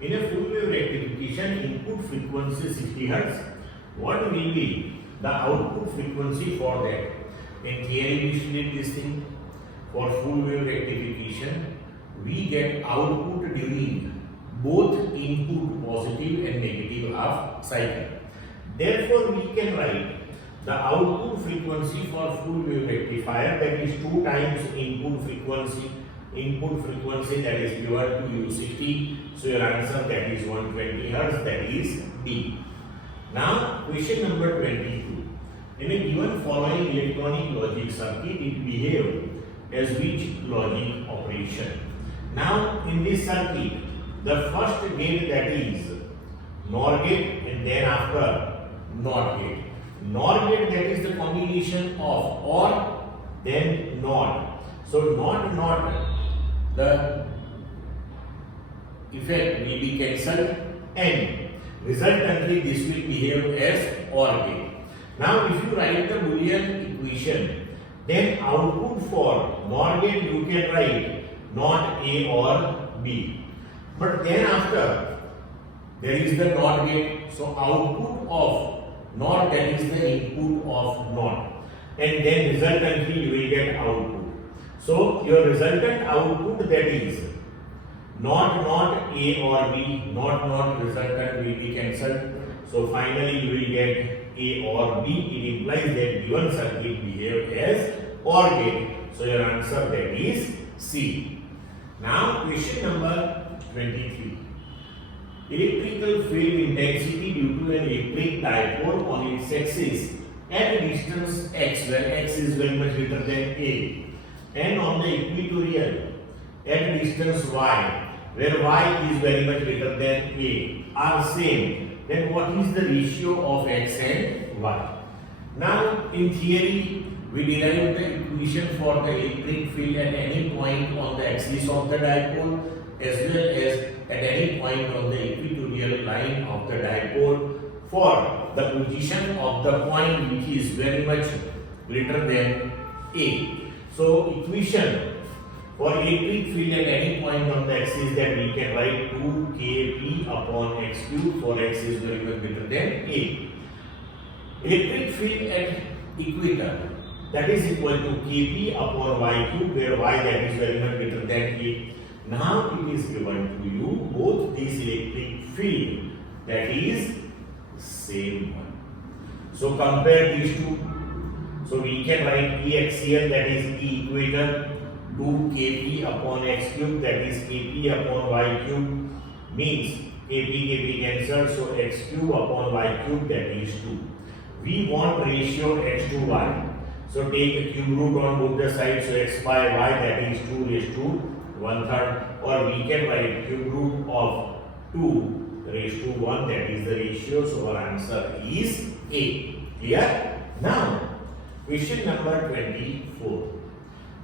In a full wave rectification, input frequency 60 Hz. What will be the output frequency for that? In theory, we studied this thing. For full wave rectification, we get output during both input positive and negative half cycle. Therefore, we can write the output frequency for full wave rectifier, that is 2 times input frequency. Input frequency that is given to you 60. So your answer that is 120 Hz, that is D. Now question number 22. In a given following electronic logic circuit, it behaves as which logic operation? Now in this circuit, the first gate that is NOR gate, and then after NOT gate. NOR gate, that is the combination of OR then NOT. So NOT, the effect will be cancelled and resultantly this will behave as OR gate. Now if you write the Boolean equation, then output for NOR gate you can write not A or B. But then after there is the NOT gate, so output of NOT, that is the input of NOT, and then resultantly you will get output. So your resultant output, that is not A or B, not resultant will be cancelled. So finally you will get A or B. It implies that given circuit behave as OR gate. So your answer that is C. Now question number 23. Electrical field intensity due to an electric dipole on its axis at a distance x, where x is very much greater than A, and on the equatorial at a distance y, where y is very much greater than A, are same, then what is the ratio of x and y? Now in theory, we derive the equation for the electric field at any point on the axis of the dipole as well as at any point on the equatorial line of the dipole for the position of the point which is very much greater than A. So equation for electric field at any point on the axis, that we can write 2kp upon x cube for x is very much greater than A. Electric field at equator, that is equal to kp upon y cube, where y that is very much greater than A. Now it is given to you both these electric field, that is same one. So compare these two. So we can write E axial, that is E equator, 2kp upon x cube, that is kp upon y cube, means kp cancelled, so x cube upon y cube, that is 2. We want ratio x to y. So take a cube root on both the sides, so x by y, that is 2 raised to 1/3, or we can write cube root of 2 raised to 1, that is the ratio. So our answer is A. Clear? Now question number 24.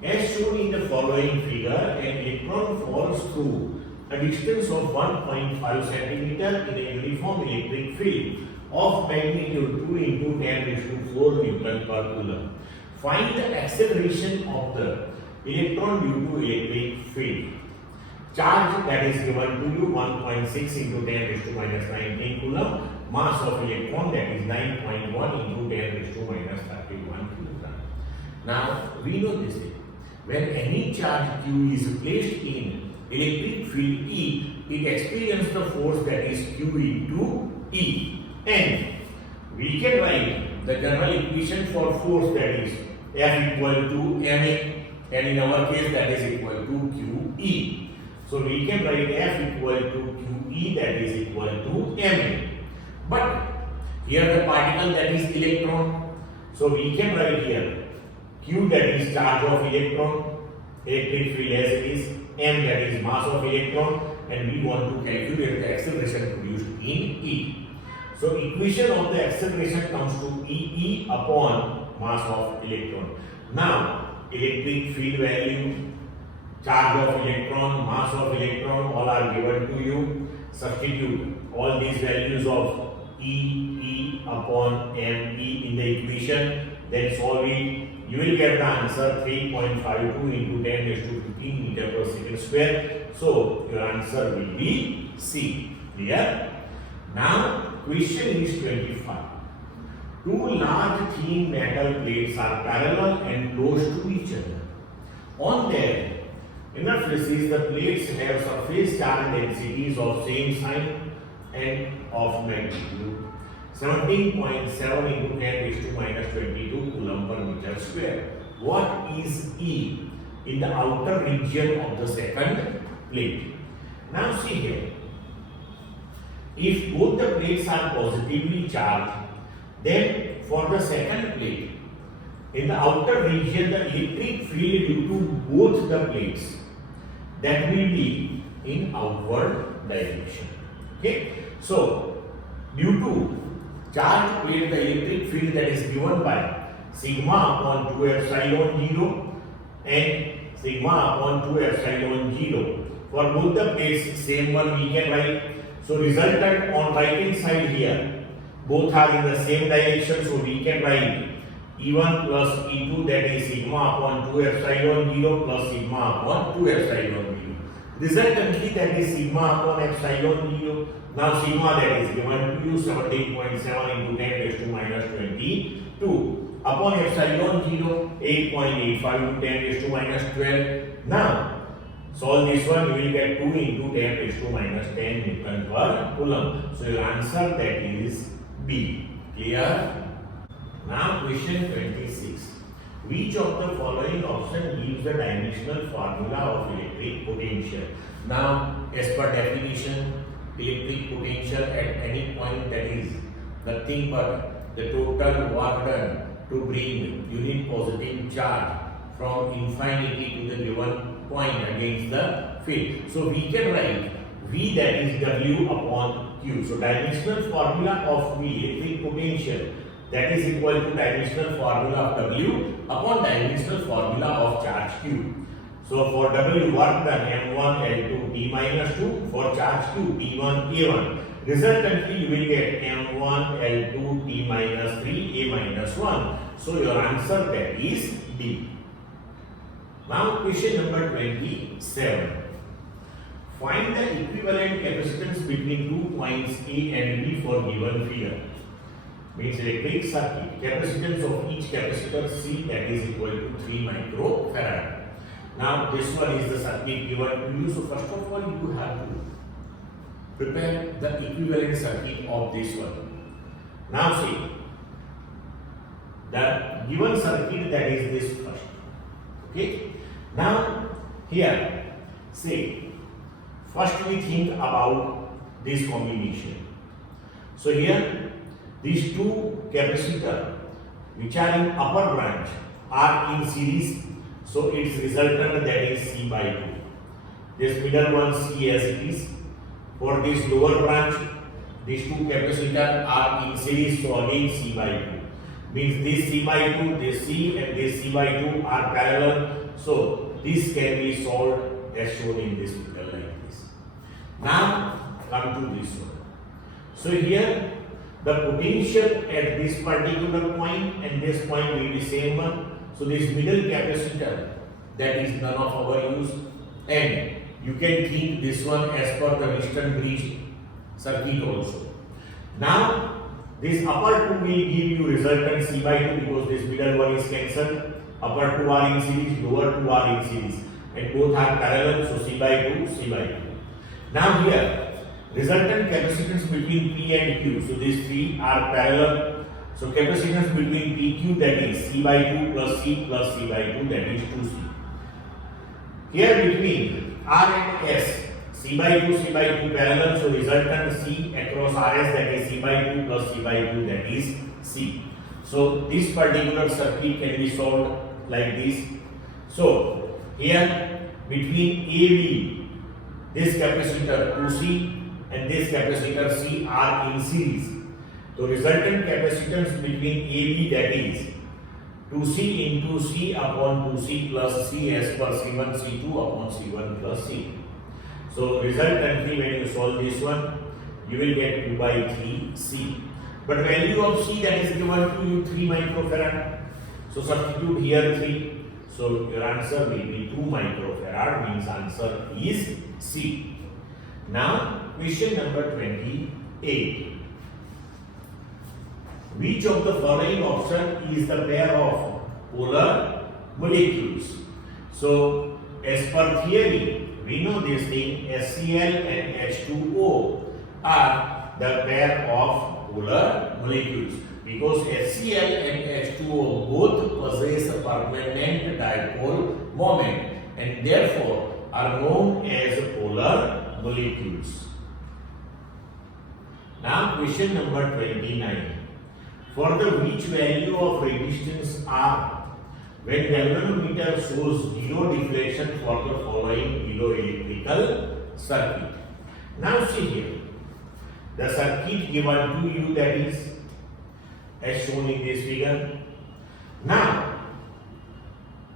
As shown in the following figure, an electron falls through a distance of 1.5 centimeter in a uniform electric field of magnitude 2 into 10 raised to 4 Newton per coulomb. Find the acceleration of the electron due to electric field. Charge that is given to you 1.6 into 10 raised to minus 19 coulomb. Mass of electron, that is 9.1 into 10 raised to minus 31 kilogram. Now we know this thing. When any charge Q is placed in electric field E, it experiences the force, that is Q into E. And we can write the general equation for force, that is F equal to ma, and in our case that is equal to QE. So we can write F equal to QE, that is equal to ma. But here the particle, that is electron, so we can write here Q, that is charge of electron, electric field as it is, m, that is mass of electron, and we want to calculate the acceleration produced in E. So equation of the acceleration comes to E upon mass of electron. Now electric field value, charge of electron, mass of electron, all are given to you. Substitute all these values of E upon me in the equation, then solve it. You will get the answer 3.52 into 10 raised to 15 meter per second square. So your answer will be C. Clear? Now question is 25. Two large thin metal plates are parallel and close to each other. On their inner faces, the plates have surface charge densities of same sign and of magnitude 17.7 into 10 raised to minus 22 coulomb per meter square. What is E in the outer region of the second plate? Now see here. If both the plates are positively charged, then for the second plate, in the outer region, the electric field due to both the plates, that will be in outward direction. Okay. So, due to charged plate, the electric field that is given by sigma upon 2 epsilon 0 and sigma upon 2 epsilon 0. For both the plates, same one we can write. So, resultant on right hand side here, both are in the same direction, so we can write E1 plus E2, that is sigma upon 2 epsilon 0 plus sigma upon 2 epsilon 0. Resultantly, that is sigma upon epsilon 0. Now sigma that is given to you 17.7 into 10 raised to minus 22 upon epsilon 0 8.85 into 10 raised to minus 12. Now solve this one, you will get 2 into 10 raised to minus 10 Newton per coulomb. So your answer that is B. Clear? Now question 26. Which of the following option gives the dimensional formula of electric potential? Now as per definition, electric potential at any point, that is nothing but the total work done to bring unit positive charge from infinity to the given point against the field. So we can write V, that is W upon Q. So dimensional formula of V, electric potential, that is equal to dimensional formula of W upon dimensional formula of charge Q. So for W work done, M1 L2 T minus 2, for charge Q T1 A1. Resultantly you will get M1 L2 T minus 3 A minus 1. So your answer that is D. Now question number 27. Find the equivalent capacitance between 2 points A and B for given figure. Means electric circuit. Capacitance of each capacitor C, that is equal to 3 microfarad. Now this one is the circuit given to you. So first of all you have to prepare the equivalent circuit of this one. Now see, the given circuit, that is this first. Okay. Now here say first we think about this combination. So here these two capacitors which are in upper branch are in series, so its resultant, that is C by 2. This middle one C as it is. For this lower branch, these two capacitors are in series, so again C by 2. Means this C by 2, this C and this C by 2 are parallel, so this can be solved as shown in this figure like this. Now come to this one. So here the potential at this particular point and this point will be same one. So this middle capacitor, that is none of our use, and you can think this one as per the Western bridge circuit also. Now this upper 2 will give you resultant C by 2 because this middle one is cancelled. Upper 2 are in series, lower 2 are in series, and both are parallel, so C by 2, C by 2. Now here resultant capacitance between P and Q, so these three are parallel. So capacitance between PQ, that is C by 2 plus C plus C by 2, that is 2C. Here between R and S, C by 2 parallel, so resultant C across RS, that is C by 2 plus C by 2, that is C. So this particular circuit can be solved like this. So here between AB, this capacitor 2C and this capacitor C are in series. So resultant capacitance between AB, that is 2C into C upon 2C plus C as per C1 C2 upon C1 plus C. So resultantly when you solve this one, you will get 2 by 3 C. But value of C, that is given to you 3 microfarad. So substitute here 3. So your answer will be 2 microfarad, means answer is C. Now question number 28. Which of the following option is the pair of polar molecules? So as per theory, we know this thing, HCl and H2O are the pair of polar molecules because HCl and H2O both possess a permanent dipole moment and therefore are known as polar molecules. Now question number 29. For the which value of resistance R when galvanometer shows zero deflection for the following electrical circuit? Now see here, the circuit given to you, that is as shown in this figure. Now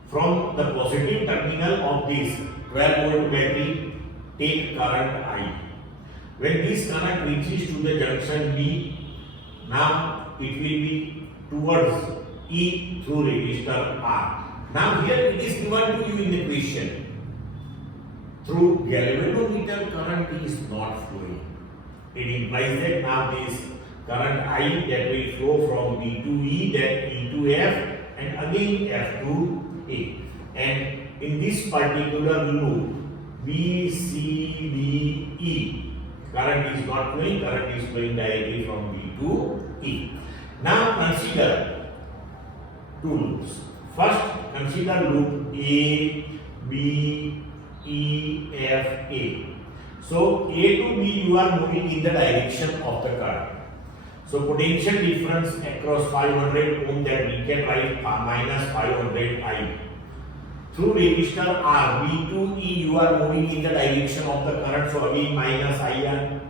from the positive terminal of this 12-volt battery, take current I. When this current reaches to the junction B, now it will be towards E through resistor R. Now here it is given to you in the question. Through galvanometer current is not flowing. It implies that now this current I that will flow from B to E, then E to F, and again F to A. And in this particular loop, B, C, D, E, current is not flowing, current is flowing directly from B to E. Now consider two loops. First, consider loop A, B, E, F, A. So A to B you are moving in the direction of the current. So potential difference across 500 ohm, that we can write minus 500 I. Through resistor R, B to E you are moving in the direction of the current, so again minus IR.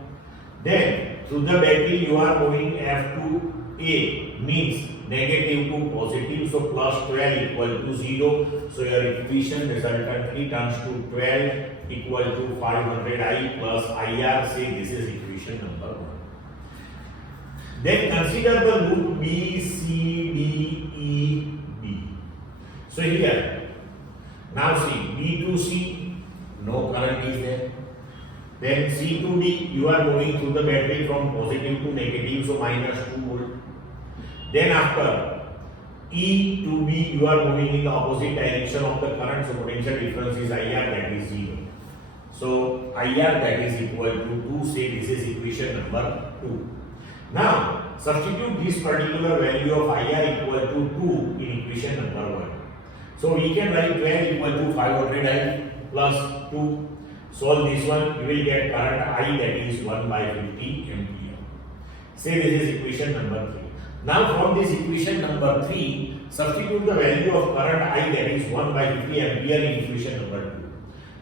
Then through the battery you are moving F to A, means negative to positive, so plus 12 equal to 0. So your equation resultantly turns to 12 equal to 500 I plus IR. Say this is equation number 1. Then consider the loop B, C, D, E, B. So here, now see, B to C, no current is there. Then C to D, you are moving through the battery from positive to negative, so minus 2 volt. Then after E to B, you are moving in the opposite direction of the current, so potential difference is IR, that is 0. So IR that is equal to 2, say this is equation number 2. Now substitute this particular value of IR equal to 2 in equation number 1. So we can write 12 equal to 500 I plus 2. Solve this one, you will get current I, that is 1 by 50 ampere. Say this is equation number 3. Now from this equation number 3, substitute the value of current I, that is 1 by 50 ampere in equation number 2.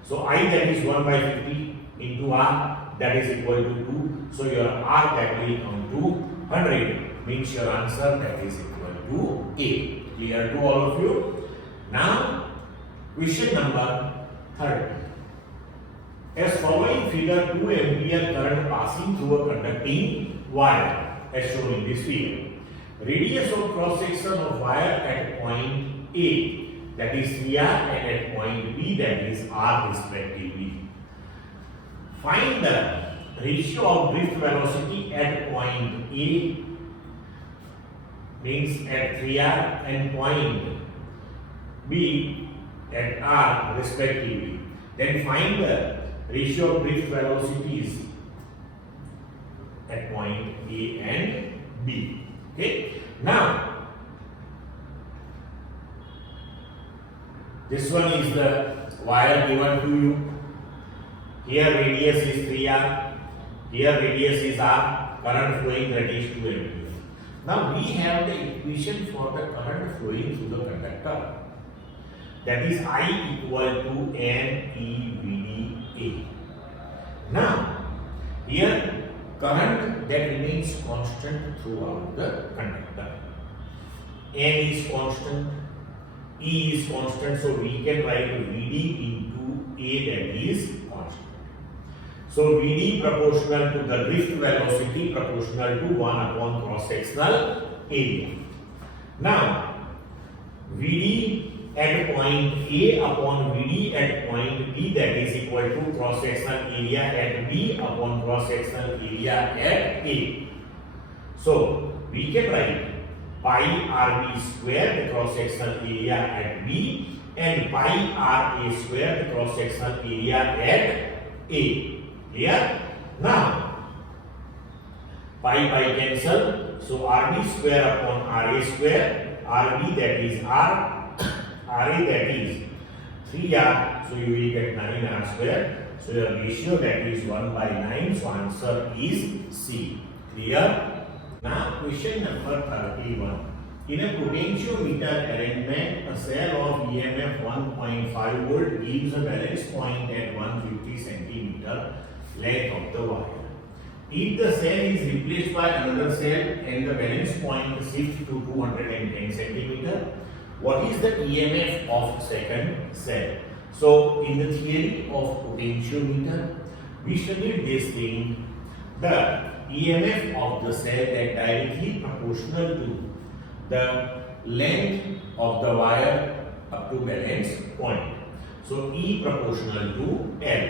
So I, that is 1 by 50 into R, that is equal to 2. So your R that will come to 100, means your answer that is equal to A. Clear to all of you? Now question number 30. As following figure, 2 ampere current passing through a conducting wire as shown in this figure. Radius of cross section of wire at point A, that is 3R, and at point B, that is R respectively. Find the ratio of drift velocity at point A, means at 3R, and point B at R respectively. Then find the ratio of drift velocities at point A and B. Okay. Now this one is the wire given to you. Here radius is 3R. Here radius is R. Current flowing, that is 2 ampere. Now we have the equation for the current flowing through the conductor. That is I equal to NEVDA. Now here current that remains constant throughout the conductor. N is constant, E is constant, so we can write VD into A, that is constant. So VD proportional to the drift velocity proportional to 1 upon cross sectional area. Now VD at point A upon VD at point B, that is equal to cross sectional area at B upon cross sectional area at A. So we can write pi RB square, the cross sectional area at B, and pi RA square, the cross sectional area at A. Clear? Now pi cancel, so RB square upon RA square, RB that is R, RA that is 3R, so you will get 9R square. So your ratio that is 1/9, so answer is C. Clear? Now question number 31. In a potentiometer arrangement, a cell of EMF 1.5 volt gives a balance point at 150 centimeter length of the wire. If the cell is replaced by another cell and the balance point shifts to 210 centimeter, what is the EMF of second cell? So in the theory of potentiometer, we studied this thing. The EMF of the cell that directly proportional to the length of the wire up to balance point. So E proportional to L.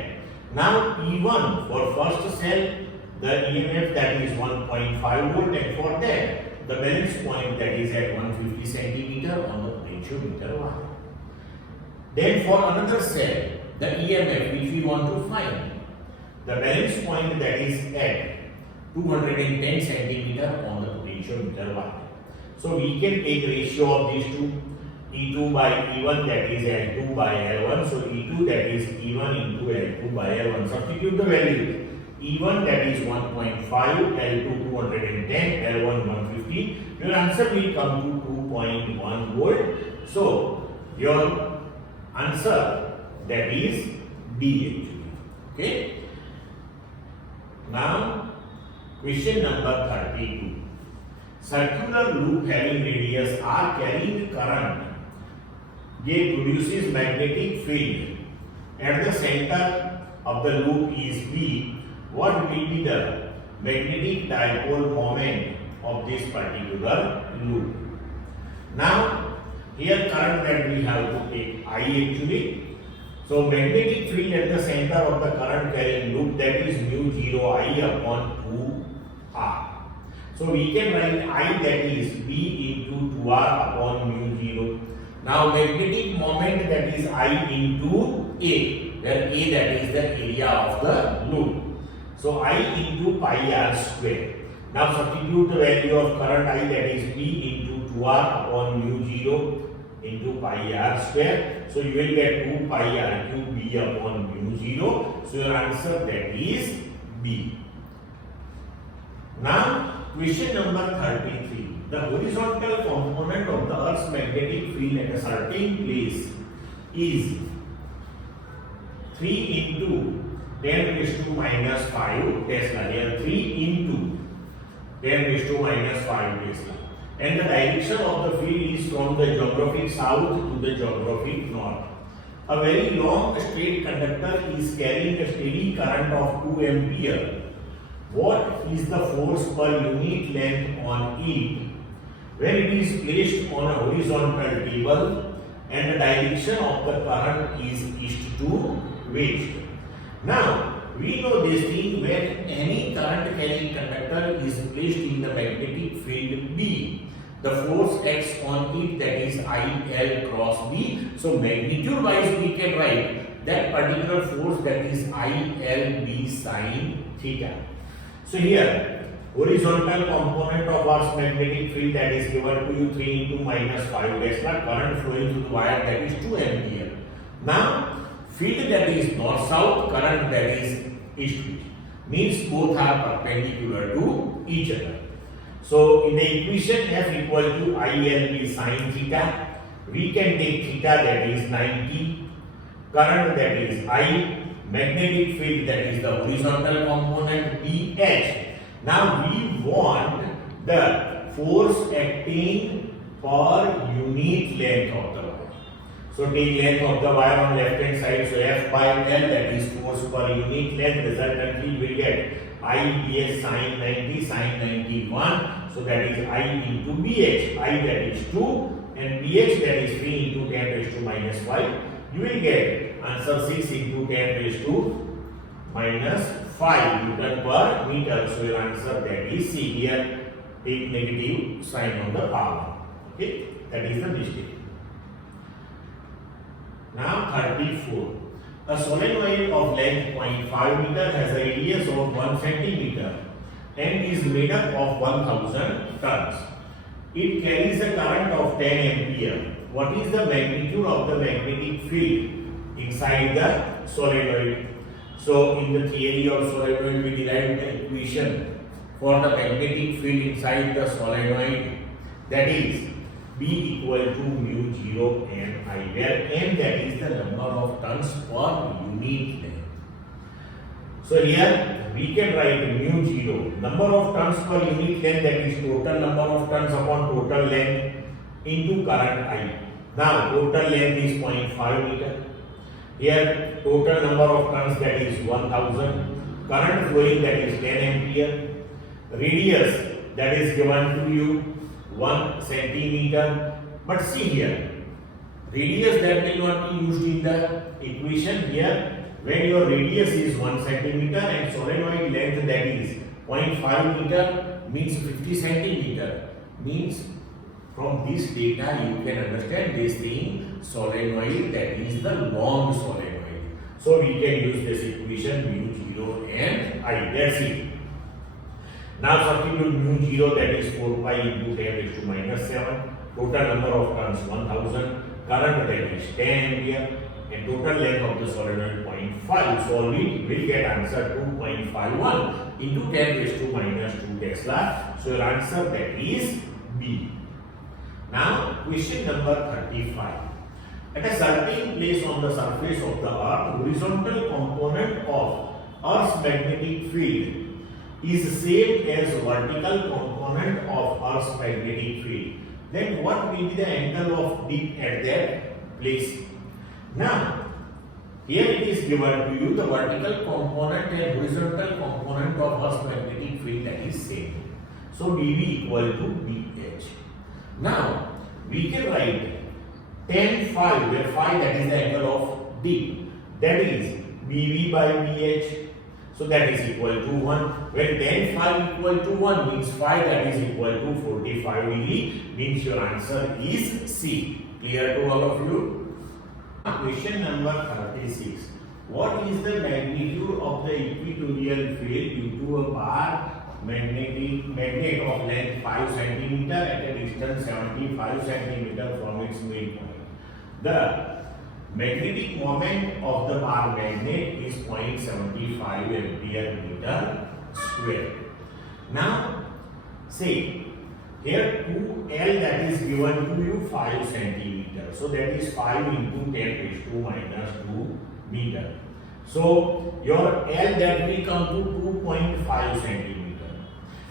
Now E1 for first cell, the EMF that is 1.5 volt, and for that the balance point that is at 150 centimeter on the potentiometer wire. Then for another cell, the EMF which we want to find, the balance point that is at 210 centimeter on the potentiometer wire. So we can take ratio of these two, E2 by E1 that is L2 by L1. So E2 that is E1 into L2 by L1. Substitute the value. E1 that is 1.5, L2 210, L1 150. Your answer will come to 2.1 volt. So your answer that is D actually. Okay. Now question number 32. Circular loop having radius R carrying current J produces magnetic field. At the center of the loop is B. What will be the magnetic dipole moment of this particular loop? Now here current that we have to take I actually. So magnetic field at the center of the current carrying loop, that is mu 0 I upon 2R. So we can write I that is B into 2R upon mu 0. Now magnetic moment that is I into A, where A that is the area of the loop. So I into pi R square. Now substitute the value of current I, that is B into 2R upon mu 0 into pi R square. So you will get 2 pi R cube B upon mu 0. So your answer that is B. Now question number 33. The horizontal component of the Earth's magnetic field at a certain place is 3 into 10 raised to minus 5 Tesla. Here 3 into 10 raised to minus 5 Tesla. And the direction of the field is from the geographic south to the geographic north. A very long straight conductor is carrying a steady current of 2 ampere. What is the force per unit length on it when it is placed on a horizontal table and the direction of the current is east to west? Now we know this thing, when any current carrying conductor is placed in the magnetic field B, the force acts on it, that is IL cross B. So magnitude wise we can write that particular force, that is ILB sine theta. So here horizontal component of Earth's magnetic field that is given to you 3 into minus 5 Tesla, current flowing through the wire that is 2 ampere. Now field that is north-south, current that is east-west, means both are perpendicular to each other. So in the equation F equal to ILB sine theta, we can take theta that is 90, current that is I, magnetic field that is the horizontal component BH. Now we want the force acting per unit length of the wire. So take length of the wire on left hand side, so F by L, that is force per unit length. Resultantly we will get I BH sine 90 sine 91. So that is I into BH. I that is 2 and pH, that is 3 into 10 raised to minus 5, you will get answer 6 into 10 raised to minus 5 Newton per meter. So your answer, that is C. Here take negative sign on the power. Okay, that is the mistake. Now 34. A solenoid of length 0.5 meter has a radius of 1 centimeter and is made up of 1000 turns. It carries a current of 10 ampere. What is the magnitude of the magnetic field inside the solenoid? So in the theory of solenoid, we derived the equation for the magnetic field inside the solenoid, that is B equal to mu 0 n I, where n, that is the number of turns per unit length. So here we can write mu 0, number of turns per unit length, that is total number of turns upon total length into current I. Now total length is 0.5 meter. Here total number of turns, that is 1000. Current flowing, that is 10 ampere. Radius, that is given to you 1 centimeter. But see here, radius that will not be used in the equation here. When your radius is 1 centimeter and solenoid length, that is 0.5 meter, means 50 centimeter, means from this data you can understand this thing, solenoid, that is the long solenoid. So we can use this equation mu 0 and I. That's it. Now substitute mu 0, that is 4 pi into 10 raised to minus 7. Total number of turns 1000. Current, that is 10 ampere. And total length of the solenoid 0.5. So we will get answer 2.51 into 10 raised to minus 2 Tesla. So your answer, that is B. Now question number 35. At a certain place on the surface of the earth, horizontal component of Earth's magnetic field is same as vertical component of Earth's magnetic field. Then what will be the angle of dip at that place? Now here it is given to you the vertical component and horizontal component of Earth's magnetic field, that is same. So BB equal to BH. Now we can write tan phi, where phi, that is the angle of dip, that is BB by BH. So that is equal to 1. When tan phi equal to 1 means phi, that is equal to 45 degree, means your answer is C. Clear to all of you? Question number 36. What is the magnitude of the equatorial field due to a bar magnet of length 5 cm at a distance 75 cm from its midpoint? The magnetic moment of the bar magnet is 0.75 ampere meter square. Now say here 2L, that is given to you 5 cm. So that is 5 into 10 raised to minus 2 meter. So your L, that will come to 2.5 cm.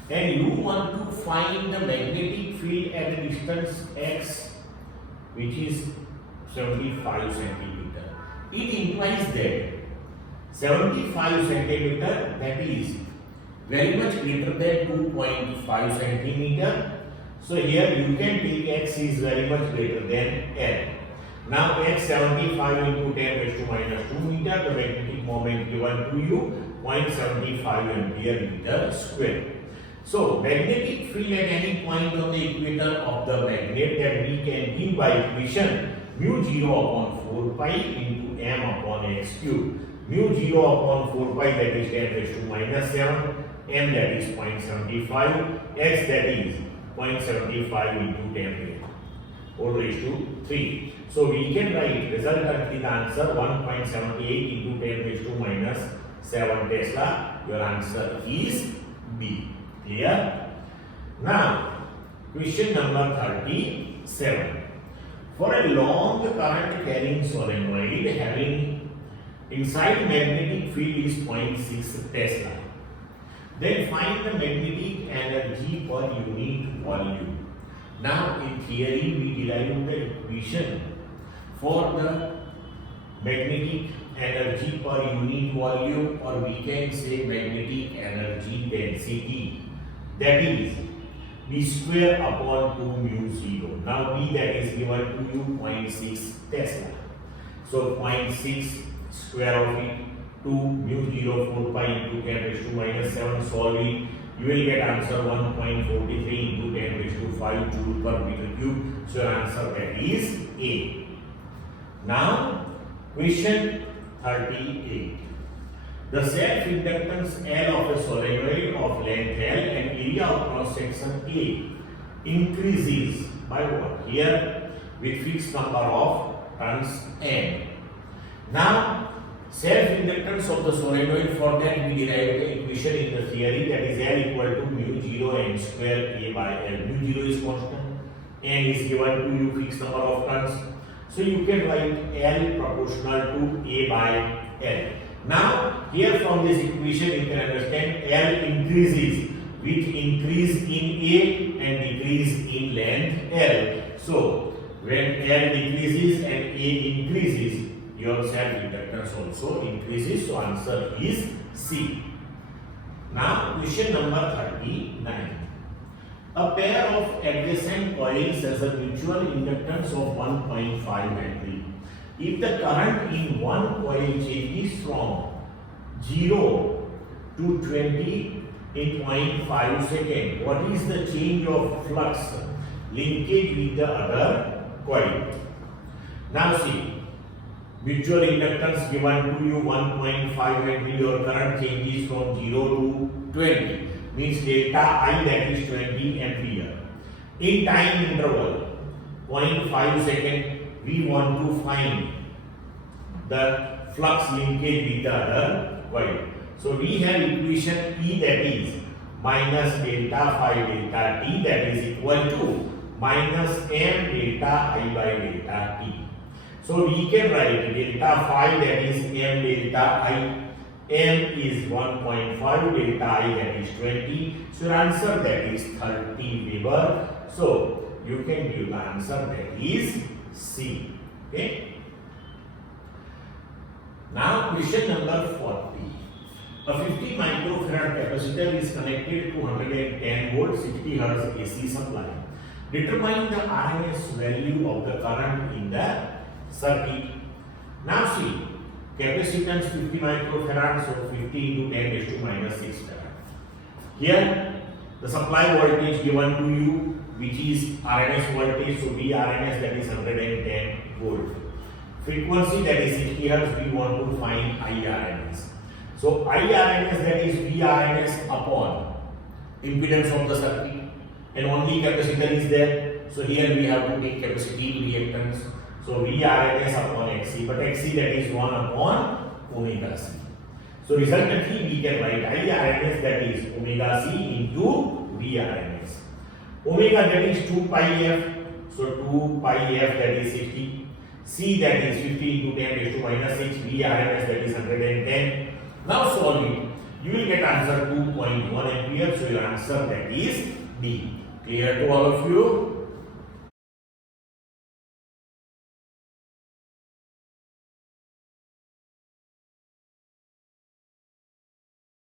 And you want to find the magnetic field at a distance x, which is 75 centimeter. It implies that 75 centimeter, that is very much greater than 2.5 centimeter. So here you can take x is very much greater than L. Now x 75 into 10 raised to minus 2 meter, the magnetic moment given to you 0.75 ampere meter square. So magnetic field at any point on the equator of the magnet, that we can give by equation mu 0 upon 4 pi into m upon x cube. Mu 0 upon 4 pi, that is 10 raised to minus 7, m, that is 0.75, x, that is 0.75 into 10 raised to 3. So we can write resultantly the answer 1.78 into 10 raised to minus 7 Tesla. Your answer is B. Clear? Now question number 37. For a long current carrying solenoid having inside magnetic field is 0.6 Tesla, then find the magnetic energy per unit volume. Now in theory we derive the equation for the magnetic energy per unit volume, or we can say magnetic energy density, that is b square upon 2 mu 0. Now b that is given to you 0.6 Tesla. So 0.6 square of it 2 mu 0 4 pi into 10 raised to minus 7. Solve it. You will get answer 1.43 into 10 raised to 5 joule per meter cube. So your answer that is A. Now question 38. The self-inductance L of a solenoid of length L and area of cross section A increases by what? Here with fixed number of turns N. Now self-inductance of the solenoid, for that we derive the equation in the theory, that is L equal to mu 0 n square A by L. Mu 0 is constant, N is given to you fixed number of turns. So you can write L proportional to A by L. Now here from this equation you can understand L increases with increase in A and decrease in length L. So when L decreases and A increases, your self-inductance also increases. So answer is C. Now question number 39. A pair of adjacent coils has a mutual inductance of 1.5 Henry. If the current in one coil changes from 0 to 20 in 0.5 seconds, what is the change of flux linkage with the other coil? Now see, mutual inductance given to you 1.5 Henry, your current changes from 0 to 20, means delta I that is 20 ampere. In time interval 0.5 second, we want to find the flux linkage with the other coil. So we have equation E that is minus delta phi delta T, that is equal to minus m delta I by delta T. So we can write delta phi that is m delta I. M is 1.5, delta I that is 20. So your answer that is 30 Weber. So you can give the answer that is C. Okay. Now question number 40. A 50 microfarad capacitor is connected to 110 volt 60 Hz AC supply. Determine the RMS value of the current in the circuit. Now see, capacitance 50 microfarad, so 50 into 10 raised to minus 6 farad. Here the supply voltage given to you, which is RMS voltage, so VRMS that is 110 volt. Frequency that is 60 Hz, we want to find IRMS. So IRMS that is VRMS upon impedance of the circuit, and only capacitor is there. So here we have to take capacitive reactance. So VRMS upon XC, but XC that is 1 upon omega C. So resultantly we can write IRMS that is omega C into VRMS. Omega that is 2 pi f, so 2 pi f that is 60. C that is 50 into 10 raised to minus 6, VRMS that is 110. Now solve it. You will get answer 2.1 ampere. So your answer that is D. Clear to all of you?